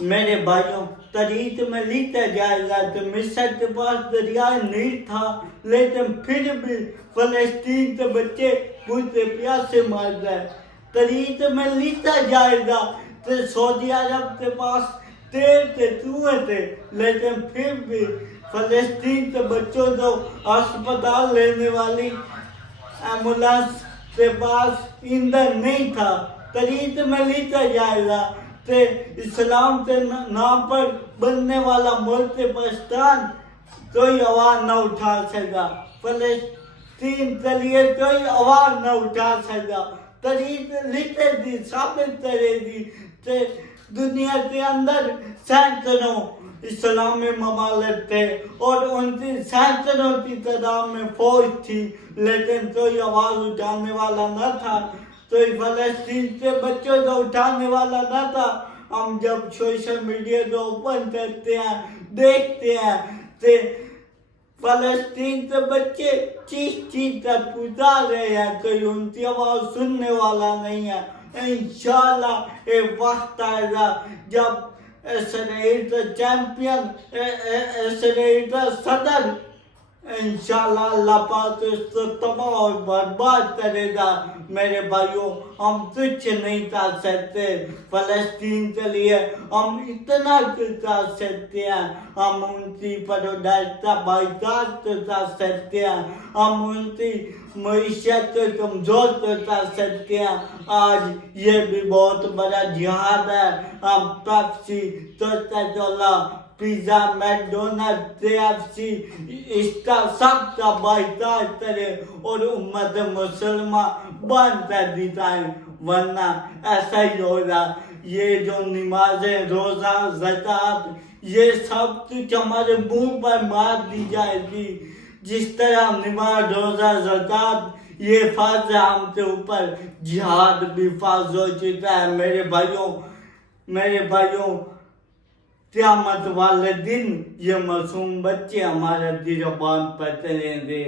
میرے بھائیوں، تاریخ میں لکھا جائے گا کہ مصر کے پاس دریائے نیل تھا، لیکن پھر بھی فلسطین کے بچے بھوکے پیاسے مر گئے۔ تاریخ میں لکھا جائے گا کہ سعودی عرب کے پاس تیل کے کنویں تھے، لیکن پھر بھی فلسطین کے بچوں کو ہسپتال لینے والی ایمبولینس کے پاس ایندھن نہیں تھا۔ تاریخ میں لکھا جائے گا کہ اسلام کے نام پر بننے والا ملک پاکستان کوئی آواز نہ اٹھا سکا، فلسطین کے لیے کوئی آواز نہ اٹھا سکا۔ تاریخ لکھے گی، ثابت کرے گی کہ دنیا کے اندر سینکڑوں اسلامی ممالک تھے اور ان کی سینکڑوں کی تعداد میں فوج تھی، لیکن کوئی آواز اٹھانے والا نہ تھا، کوئی فلسطین کے بچوں کو اٹھانے والا نہ تھا۔ ہم جب سوشل میڈیا کو اوپن کرتے ہیں، دیکھتے ہیں کہ فلسطین کے بچے چیخ کر پکار رہے ہیں، کوئی ان کی آواز سننے والا نہیں ہے۔ انشاءاللہ ایک وقت آئے گا جب اسرائیل کا چیمپئن، اسرائیل کا صدر، انشاءاللہ اللہ پاک اس کو تباہ اور برباد کرے گا۔ میرے بھائیوں، ہم کچھ نہیں کر سکتے فلسطین کے لیے، ہم اتنا کچھ کر سکتے ہیں، ہم ان کی پروڈکٹ کا بائیکاٹ کر سکتے ہیں، ہم ان کی معیشت کو کمزور کر سکتے ہیں۔ آج یہ بھی بہت بڑا جہاد ہے۔ ہم Pepsi, Coca Cola, pizza, McDonald, KFC، اس کا سب کا بائیکاٹ کریں اور امت مسلمہ بند کر دکھائیں، ورنہ ایسا ہی ہوگا۔ یہ جو نمازیں، روزہ، زکوٰۃ، یہ سب کچھ ہمارے منہ پر مار دی جائے گی۔ جس طرح نماز، روزہ، زکوٰۃ یہ فرض ہے ہم کے اوپر، جہاد بھی فرض ہو چکا ہے۔ میرے بھائیوں، قیامت والے دن یہ معصوم بچے ہمارے گربان پر چلیں گے۔